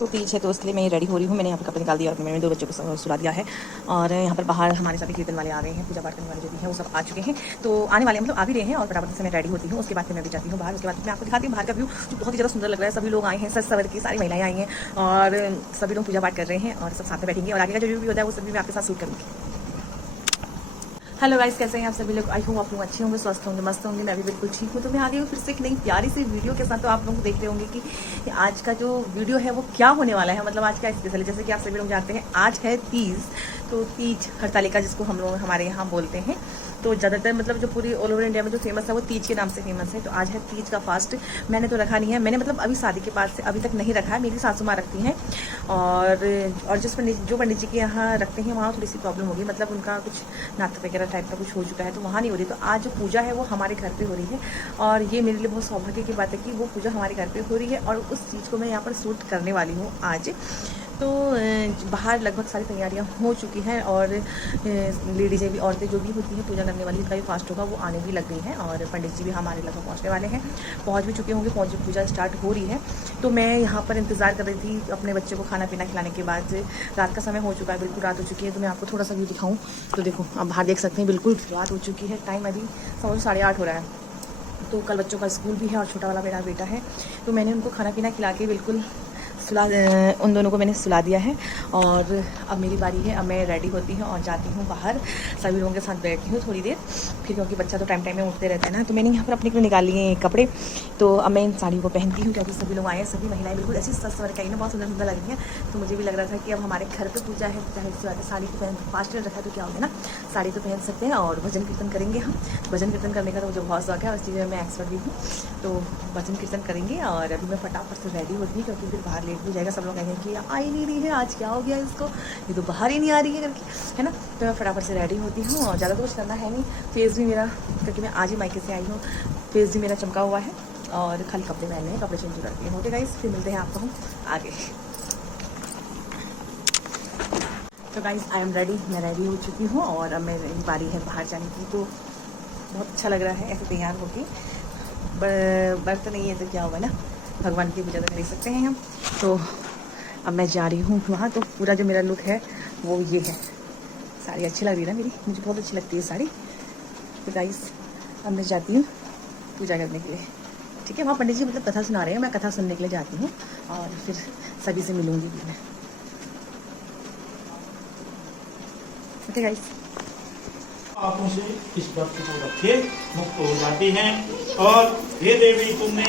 तो तीज है तो इसलिए मैं रेडी हो रही हूँ। मैंने यहाँ पर कपड़े निकाल दिया और मैंने 2 बच्चों को सुला दिया है। और यहाँ पर बाहर हमारे सभी कीर्तन वाले आ गए हैं, पूजा पाठ करने वाले जो भी हैं वो सब आ चुके हैं। तो आने वाले मतलब आ भी रहे हैं और फटाफट से मैं रेडी होती हूँ। उसके बाद फिर मैं भी जाती हूँ बाहर। उसके बाद मैं आपको दिखाती हूँ बाहर का व्यू जो बहुत ही ज़्यादा सुंदर लग रहा है। सभी लोग आए हैं, सज सवर की सारी महिलाएं आई हैं और सभी लोग पूजा पाठ कर रहे हैं और सब साथ में बैठेंगे और आगे का जो व्यू भी होता है वो सभी मैं आपके साथ शूट करूँगी। हेलो गाइस, कैसे हैं आप सभी लोग? आई होप आप लोग अच्छे होंगे, स्वस्थ होंगे, मस्त होंगे। मैं भी बिल्कुल ठीक हूँ। तो मैं आ गई हूँ फिर से एक नई प्यारी सी वीडियो के साथ। तो आप लोग देख रहे होंगे कि आज का जो वीडियो है वो क्या होने वाला है। मतलब आज क्या स्पेशल है, जैसे कि आप सभी लोग जानते हैं आज है तीज। तो तीज हरतालिका जिसको हम लोग हमारे यहाँ बोलते हैं। तो ज़्यादातर मतलब जो पूरी ऑल ओवर इंडिया में जो फेमस है वो तीज के नाम से फेमस है। तो आज है तीज का फास्ट। मैंने तो रखा नहीं है, मैंने मतलब अभी शादी के बाद से अभी तक नहीं रखा है। मेरी सासू माँ रखती हैं और जो पंडित जी के यहाँ रखते हैं वहाँ थोड़ी सी प्रॉब्लम होगी। मतलब उनका कुछ नाथ वगैरह टाइप का कुछ हो चुका है तो वहाँ नहीं हो रही। तो आज जो पूजा है वो हमारे घर पे हो रही है और ये मेरे लिए बहुत सौभाग्य की बात है कि वो पूजा हमारे घर पे हो रही है और उस चीज़ को मैं यहाँ पर शूट करने वाली हूँ आज। तो बाहर लगभग सारी तैयारियां हो चुकी हैं और लेडीज़ें भी, औरतें जो भी होती हैं पूजा करने वाली, जिनका भी फास्ट होगा वो आने भी लग गई हैं और पंडित जी भी हमारे लगभग पहुंचने वाले हैं, पहुंच भी चुके होंगे। पूजा स्टार्ट हो रही है। तो मैं यहाँ पर इंतज़ार कर रही थी अपने बच्चे को खाना पीना खिलाने के बाद। रात का समय हो चुका है, बिल्कुल रात हो चुकी है। तो मैं आपको थोड़ा सा व्यू दिखाऊँ तो देखो, आप बाहर देख सकते हैं बिल्कुल रात हो चुकी है। टाइम अभी समझो 8:30 हो रहा है। तो कल बच्चों का स्कूल भी है और छोटा वाला मेरा बेटा है। तो मैंने उनको खाना पीना खिला के बिल्कुल उन दोनों को मैंने सुला दिया है और अब मेरी बारी है। अब मैं रेडी होती हूँ और जाती हूँ बाहर, सभी लोगों के साथ बैठती हूँ थोड़ी देर फिर, क्योंकि बच्चा तो टाइम में उठते रहता है ना। तो मैंने यहाँ पर अपने लिए निकाल लिए कपड़े। तो अब मैं इन साड़ी को पहनती हूँ क्योंकि सभी लोग आए हैं, सभी महिलाएं बिल्कुल ऐसी सज सवर के आई ना, बहुत सुंदर सुंदर लग रही हैं। तो मुझे भी लग रहा था कि अब हमारे घर पर पूजा है, चाहे साड़ी को पहन फास्ट रखा है तो क्या हो गया ना, साड़ी तो पहन सकते हैं और भजन कीर्तन करेंगे हम। भजन कीर्तन करने का तो मुझे बहुत शौक है और इस चीज़ में मैं एक्सपर्ट भी हूँ। तो भजन कीर्तन करेंगे और अभी मैं फटाफट से रेडी होती हूँ क्योंकि फिर बाहर लेट हो जाएगा। सब लोग कहेंगे कि आ ही नहीं रही है, आज क्या हो गया इसको, ये तो बाहर ही नहीं आ रही है करके, है ना। तो मैं फटाफट से रेडी होती हूँ और ज़्यादा तो कुछ करना है नहीं। फेस भी मेरा, क्योंकि मैं आज ही मायके से आई हूँ, फेस भी मेरा चमका हुआ है और खाली कपड़े पहनने हैं, कपड़े चेंज करती हैं। ओके गाइस, फिर मिलते हैं आपको हम आगे। तो गाइस आई एम रेडी, मैं रेडी हो चुकी हूँ और अब मेरी बारी है बाहर जाने की। तो बहुत अच्छा लग रहा है ऐसे तैयार होके। बर्त नहीं है तो क्या होगा ना, भगवान की पूजा तो कर ही सकते हैं हम। तो अब मैं जा रही हूँ वहाँ। तो पूरा जो मेरा लुक है वो ये है। साड़ी अच्छी लग रही है ना मेरी, मुझे बहुत अच्छी लगती है साड़ी। तो गाइस अब मैं जाती हूँ पूजा करने के लिए, ठीक है। वहाँ पंडित जी मतलब कथा सुना रहे हैं, मैं कथा सुनने के लिए जाती हूँ और फिर सभी से मिलूँगी भी मैं। ओके गाइस, आंखों से इस व्रत को रखे, मुक्त हो जाती हैं। और हे देवी, तुमने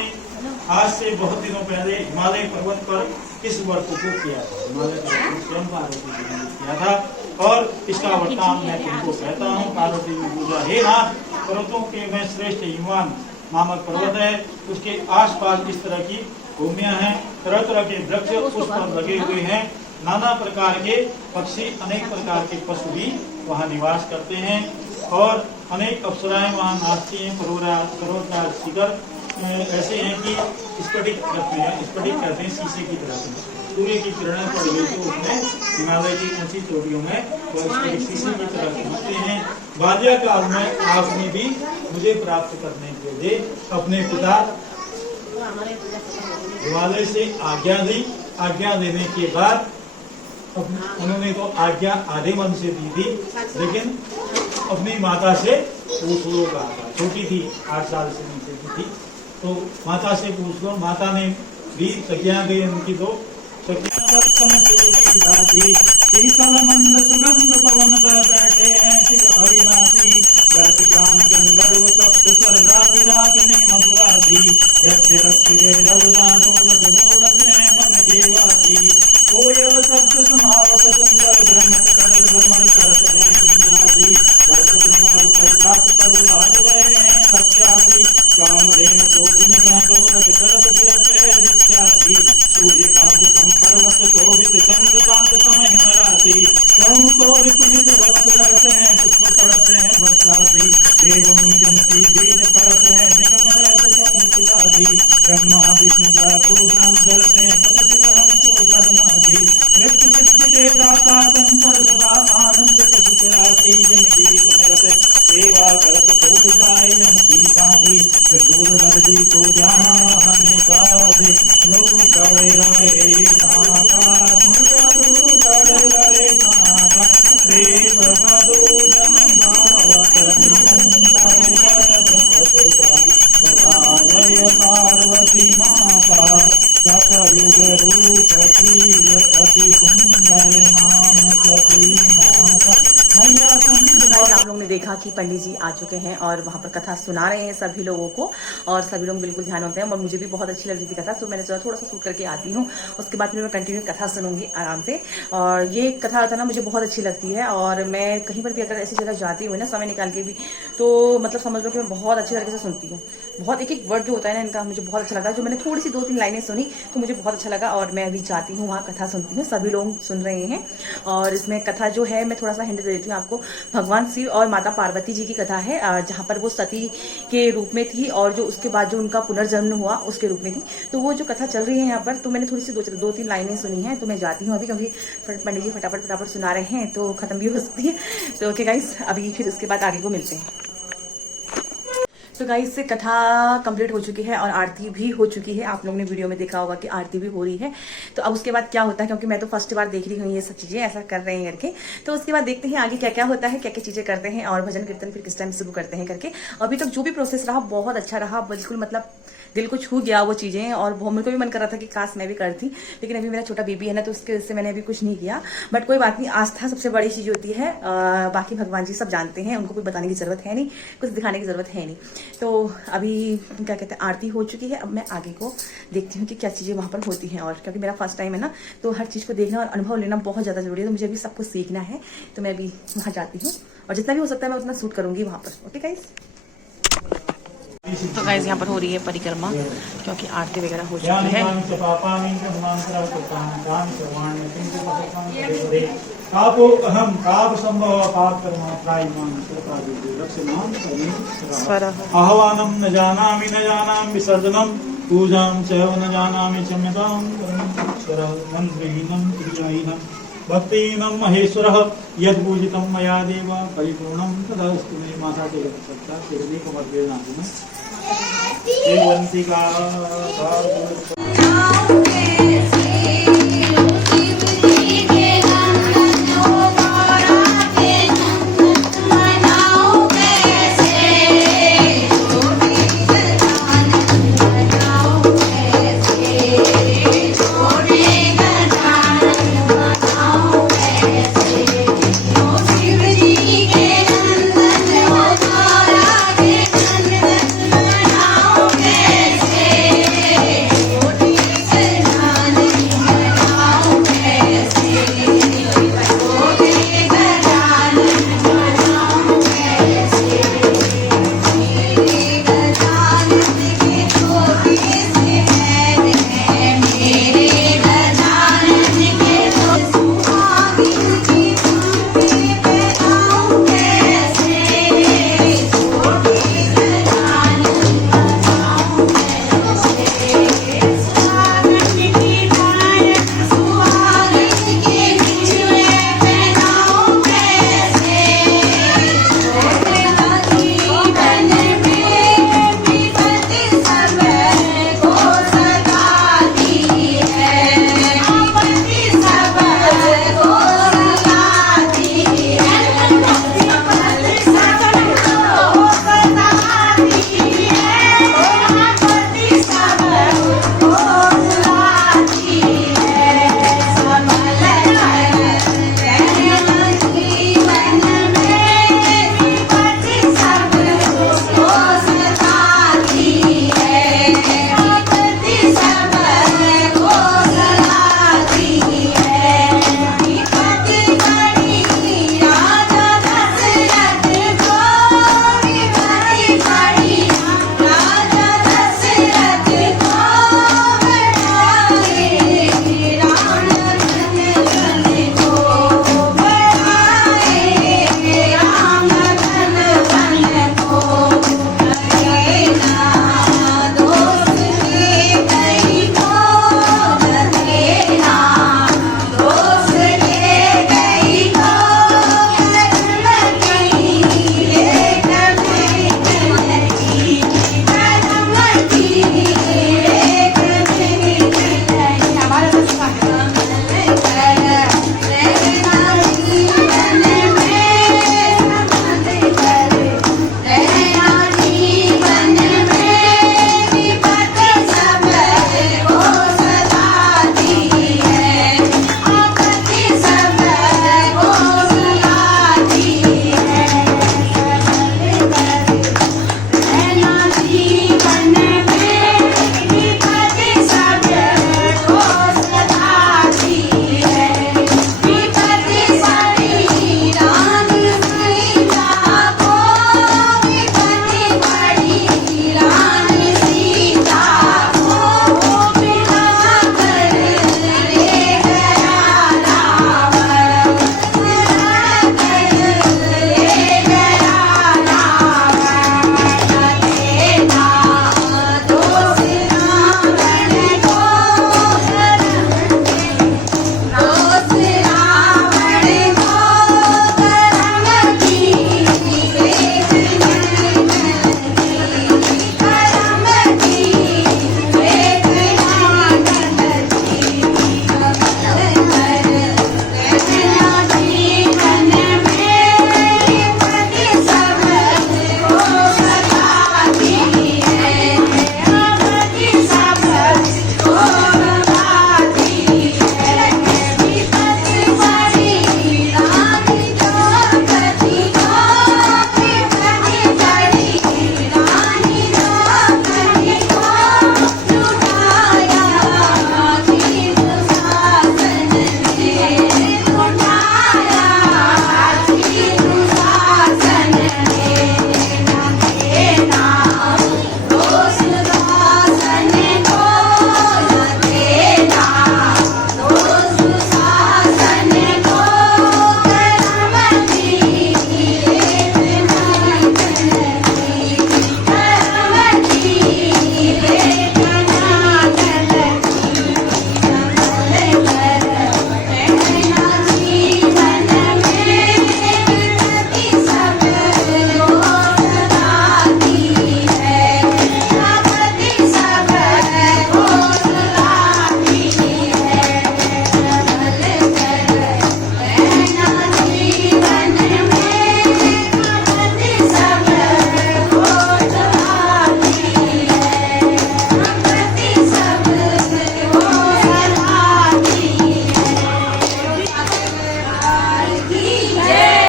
आज से बहुत दिनों पहले हिमालय पर्वत पर इस व्रत को किया था। हिमालय पर्वत को स्वयं पार्वती जी ने किया था और इसका वरदान मैं तुमको कहता हूँ। पार्वती की पूजा, हे नाथ, पर्वतों के में श्रेष्ठ हिमवान नामक पर्वत है, उसके आसपास इस तरह की भूमियां हैं, तरह तरह के वृक्ष उस पर लगे हुए हैं, नाना प्रकार के पक्षी, अनेक प्रकार के पशु भी वहाँ निवास करते हैं और अनेक अप्सराएं वहाँ नाचती हैं। पर्वतार शिखर ऐसे हैं कि स्फटिक रखते हैं, स्फटिक कहते हैं शीशे की तरह से। सूर्य की किरणें पड़ गई तो उसमें हिमालय की ऊंची चोटियों में वो स्फटिक शीशे की तरह दिखते हैं। बाल्यकाल में आपने भी मुझे प्राप्त करने के लिए अपने पिता हिमालय से आज्ञा दी। आज्ञा देने के बाद उन्होंने तो आज्ञा आधे मन से दी थी, लेकिन अपनी माता से पूछ लो कहा था। छोटी थी, 8 साल से नीचे की थी, तो माता से पूछ लो। माता ने भी सखियां गई उनकी, तो शीतल मंद सुगंध पवन पर बैठे हैं शिव अविनाशी, करत ज्ञान गंधर्व सप्त स्वर्गा विराजने मधुरासी, यज्ञ रक्ष रवदानो बोलत हैं मन के वासी, कोयल शब्द सुनावत सुंदर भ्रमत कर भ्रमण करत हैं सुंदरासी, करत तुम्हार प्रकाश करु आज रहे हैं लक्ष्यासी, कामधेनु को दिन गांडोलक तरत गिरत है विख्याति, सूर्यकांत संपर्वत शोभित चंद्रकांत समय मरासी, सोम तोर पुनित रवत रहते हैं पुष्प पड़ते हैं बरसाती, देवम जनती वीर पड़ते हैं निगम रहते स्वप्न ब्रह्मा विष्णु का पूजन करते हैं पद शिव हमको धर्मासी, मृत्यु सिद्धि के दाता शंकर सदा आनंद सुख राशि, जिनकी सुमिरत सेवा करत खूब गाय की बाधी, दूर गति को ध्यान का लोग करे रहे सतयुग रूप कीर अति सुंदर नाम सती माता मैया गाइस आप लोगों ने देखा कि पंडित जी आ चुके हैं और वहाँ पर कथा सुना रहे हैं सभी लोगों को, और सभी लोग बिल्कुल ध्यान होते हैं और मुझे भी बहुत अच्छी लग रही थी कथा, तो मैंने सोचा थोड़ा सा शूट करके आती हूँ, उसके बाद फिर मैं कंटिन्यू कथा सुनूंगी आराम से। और ये कथा था ना मुझे बहुत अच्छी लगती है, और मैं कहीं पर भी अगर ऐसी जगह जाती हूँ ना समय निकाल के भी, तो मतलब समझ लो कि मैं बहुत अच्छी तरीके से सुनती हूँ। बहुत एक एक वर्ड जो होता है ना इनका मुझे बहुत अच्छा लगा, जो मैंने थोड़ी सी 2-3 लाइनें सुनी तो मुझे बहुत अच्छा लगा, और मैं अभी जाती हूँ वहाँ कथा सुनती हूँ, सभी लोग सुन रहे हैं। और इसमें कथा जो है मैं थोड़ा सा हिंट दे देती हूँ आपको, भगवान शिव और माता पार्वती जी की कथा है, जहाँ पर वो सती के रूप में थी और जो उसके बाद जो उनका पुनर्जन्म हुआ उसके रूप में थी। तो वो जो कथा चल रही है यहाँ पर, तो मैंने थोड़ी सी 2-3 लाइनें सुनी हैं, तो मैं जाती हूँ अभी, क्योंकि पंडित जी फटाफट सुना रहे हैं तो खत्म भी हो सकती है। तो ओके गाइस, अभी फिर उसके बाद आगे को मिलते हैं। तो गाइस से कथा कंप्लीट हो चुकी है और आरती भी हो चुकी है। आप लोगों ने वीडियो में देखा होगा कि आरती भी हो रही है। तो अब उसके बाद क्या होता है, क्योंकि मैं तो फर्स्ट बार देख रही हूँ ये सब चीजें ऐसा कर रहे हैं करके, तो उसके बाद देखते हैं आगे क्या क्या होता है, क्या क्या चीजें करते हैं और भजन कीर्तन फिर किस टाइम शुरू करते हैं करके। अभी तक जो भी प्रोसेस रहा बहुत अच्छा रहा, बिल्कुल मतलब दिल को छू गया वो चीज़ें, और मेरे को भी मन कर रहा था कि काश मैं भी करती, लेकिन अभी मेरा छोटा बेबी है ना, तो उसके वजह से मैंने अभी कुछ नहीं किया। बट कोई बात नहीं, आस्था सबसे बड़ी चीज़ होती है। बाकी भगवान जी सब जानते हैं, उनको कोई बताने की ज़रूरत है नहीं, कुछ दिखाने की ज़रूरत है नहीं। तो अभी क्या कहते हैं आरती हो चुकी है, अब मैं आगे को देखती हूँ कि क्या चीज़ें वहाँ पर होती हैं, और क्योंकि मेरा फर्स्ट टाइम है ना, तो हर चीज़ को देखना और अनुभव लेना बहुत ज़्यादा जरूरी है। तो मुझे अभी सब कुछ सीखना है, तो मैं अभी वहाँ जाती हूँ और जितना भी हो सकता है मैं उतना शूट करूँगी वहाँ पर। Okay guys. तो गाइस यहाँ पर हो रही है परिक्रमा, क्योंकि आरती वगैरह हो चुकी है। आह्वानं न जानामि विसर्जनं पूजां च न जानामि क्षम्यतां परमेश्वरः मन्त्रहीनं क्रियाहीनं भक्तिहीनं महेश्वरः यद्पूजितं मया देव परिपूर्णं तदस्तु मे। माता तेरे